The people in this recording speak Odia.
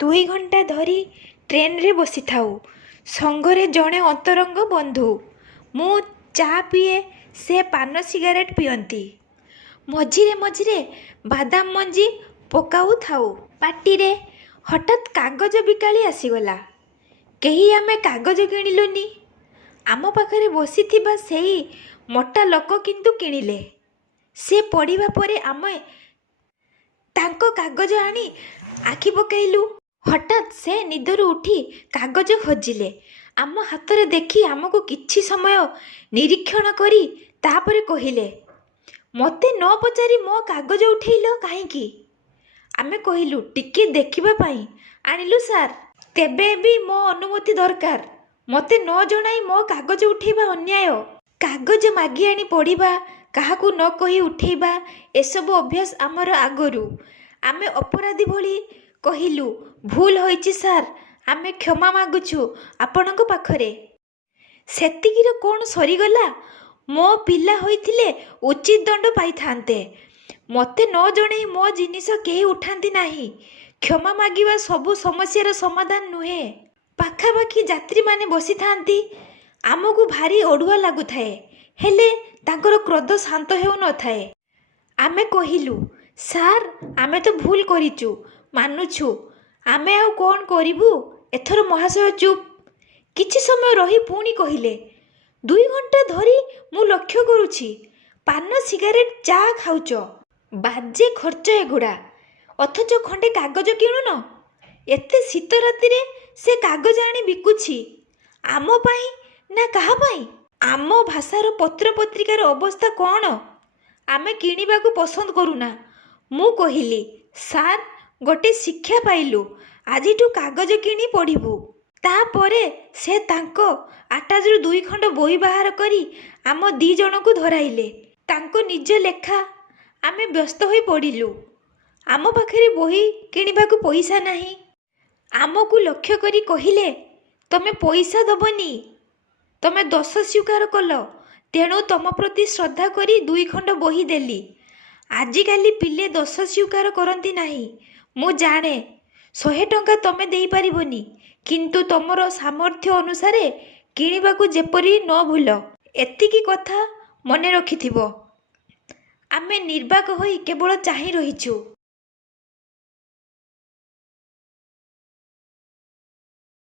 2 ଘଣ୍ଟା ଧରି ଟ୍ରେନ୍ରେ ବସିଥାଉ। ସଙ୍ଗରେ ଜଣେ ଅନ୍ତରଙ୍ଗ ବନ୍ଧୁ। ମୁଁ ଚା ପିଏ, ସେ ପାନ ସିଗାରେଟ୍ ପିଅନ୍ତି। ମଝିରେ ମଝିରେ ବାଦାମ ମଞ୍ଜି ପକାଉଥାଉ ପାଟିରେ। ହଠାତ୍ କାଗଜ ବିକାଳି ଆସିଗଲା। କେହି ଆମେ କାଗଜ କିଣିଲୁନି। ଆମ ପାଖରେ ବସିଥିବା ସେଇ ମୋଟା ଲୋକ କିନ୍ତୁ କିଣିଲେ। ସେ ପଢ଼ିବା ପରେ ଆମେ ତାଙ୍କ କାଗଜ ଆଣି ଆଖି ପକାଇଲୁ। ହଠାତ୍ ସେ ନିଦରୁ ଉଠି କାଗଜ ଖୋଜିଲେ। ଆମ ହାତରେ ଦେଖି ଆମକୁ କିଛି ସମୟ ନିରୀକ୍ଷଣ କରି ତାପରେ କହିଲେ, ମୋତେ ନ ପଚାରି ମୋ କାଗଜ ଉଠେଇଲ କାହିଁକି? ଆମେ କହିଲୁ, ଟିକେ ଦେଖିବା ପାଇଁ ଆଣିଲୁ ସାର୍। ତେବେ ବି ମୋ ଅନୁମତି ଦରକାର। ମୋତେ ନ ଜଣାଇ ମୋ କାଗଜ ଉଠେଇବା ଅନ୍ୟାୟ। କାଗଜ ମାଗି ଆଣି ପଢ଼ିବା, କାହାକୁ ନ କହି ଉଠେଇବା, ଏସବୁ ଅଭ୍ୟାସ ଆମର ଆଗରୁ। ଆମେ ଅପରାଧୀ ଭଳି କହିଲୁ, ଭୁଲ ହୋଇଛି ସାର୍, ଆମେ କ୍ଷମା ମାଗୁଛୁ ଆପଣଙ୍କ ପାଖରେ। ସେତିକିରେ କ'ଣ ସରିଗଲା? ମୋ ପିଲା ହୋଇଥିଲେ ଉଚିତ ଦଣ୍ଡ ପାଇଥାନ୍ତେ। ମୋତେ ନ ଜଣାଇ ମୋ ଜିନିଷ କେହି ଉଠାନ୍ତି ନାହିଁ। କ୍ଷମା ମାଗିବା ସବୁ ସମସ୍ୟାର ସମାଧାନ ନୁହେଁ। ପାଖାପାଖି ଯାତ୍ରୀମାନେ ବସିଥାନ୍ତି। ଆମକୁ ଭାରି ଅଡ଼ୁଆ ଲାଗୁଥାଏ, ହେଲେ ତାଙ୍କର କ୍ରୋଧ ଶାନ୍ତ ହେଉନଥାଏ। ଆମେ କହିଲୁ, ସାର୍, ଆମେ ତ ଭୁଲ କରିଛୁ, ମାନୁଛୁ। ଆମେ ଆଉ କ'ଣ କରିବୁ? ଏଥର ମହାଶୟ ଚୁପ୍। କିଛି ସମୟ ରହି ପୁଣି କହିଲେ, 2 ଘଣ୍ଟା ଧରି ମୁଁ ଲକ୍ଷ୍ୟ କରୁଛି, ପାନ ସିଗାରେଟ୍ ଚା ଖାଉଛ। ବାଜେ ଖର୍ଚ୍ଚ ଏଗୁଡ଼ା। ଅଥଚ ଖଣ୍ଡେ କାଗଜ କିଣୁନ। ଏତେ ଶୀତ ରାତିରେ ସେ କାଗଜ ଆଣି ବିକୁଛି। ଆମ ପାଇଁ ନା କାହା ପାଇଁ? ଆମ ଭାଷାର ପତ୍ରପତ୍ରିକାର ଅବସ୍ଥା କ'ଣ? ଆମେ କିଣିବାକୁ ପସନ୍ଦ କରୁନା। ମୁଁ କହିଲି, ସାର୍, ଗୋଟେ ଶିକ୍ଷା ପାଇଲୁ। ଆଜିଠୁ କାଗଜ କିଣି ପଢ଼ିବୁ। ତାପରେ ସେ ତାଙ୍କ ଆଟାଚରୁ 2 ଖଣ୍ଡ ବହି ବାହାର କରି ଆମ 2 ଜଣଙ୍କୁ ଧରାଇଲେ। ତାଙ୍କ ନିଜ ଲେଖା। ଆମେ ବ୍ୟସ୍ତ ହୋଇ ପଡ଼ିଲୁ। ଆମ ପାଖରେ ବହି କିଣିବାକୁ ପଇସା ନାହିଁ। ଆମକୁ ଲକ୍ଷ୍ୟ କରି କହିଲେ, ତମେ ପଇସା ଦେବନି। ତମେ ଦୋଷ ସ୍ୱୀକାର କଲ, ତେଣୁ ତମ ପ୍ରତି ଶ୍ରଦ୍ଧା କରି 2 ଖଣ୍ଡ ବହି ଦେଲି। ଆଜିକାଲି ପିଲେ ଦୋଷ ସ୍ୱୀକାର କରନ୍ତି ନାହିଁ। ମୁଁ ଜାଣେ 100 ଟଙ୍କା ତମେ ଦେଇପାରିବନି, କିନ୍ତୁ ତମର ସାମର୍ଥ୍ୟ ଅନୁସାରେ କିଣିବାକୁ ଯେପରି ନ ଭୁଲ। ଏତିକି କଥା ମନେ ରଖିଥିବ। ଆମେ ନିର୍ବାକ ହୋଇ କେବଳ ଚାହିଁ ରହିଛୁ।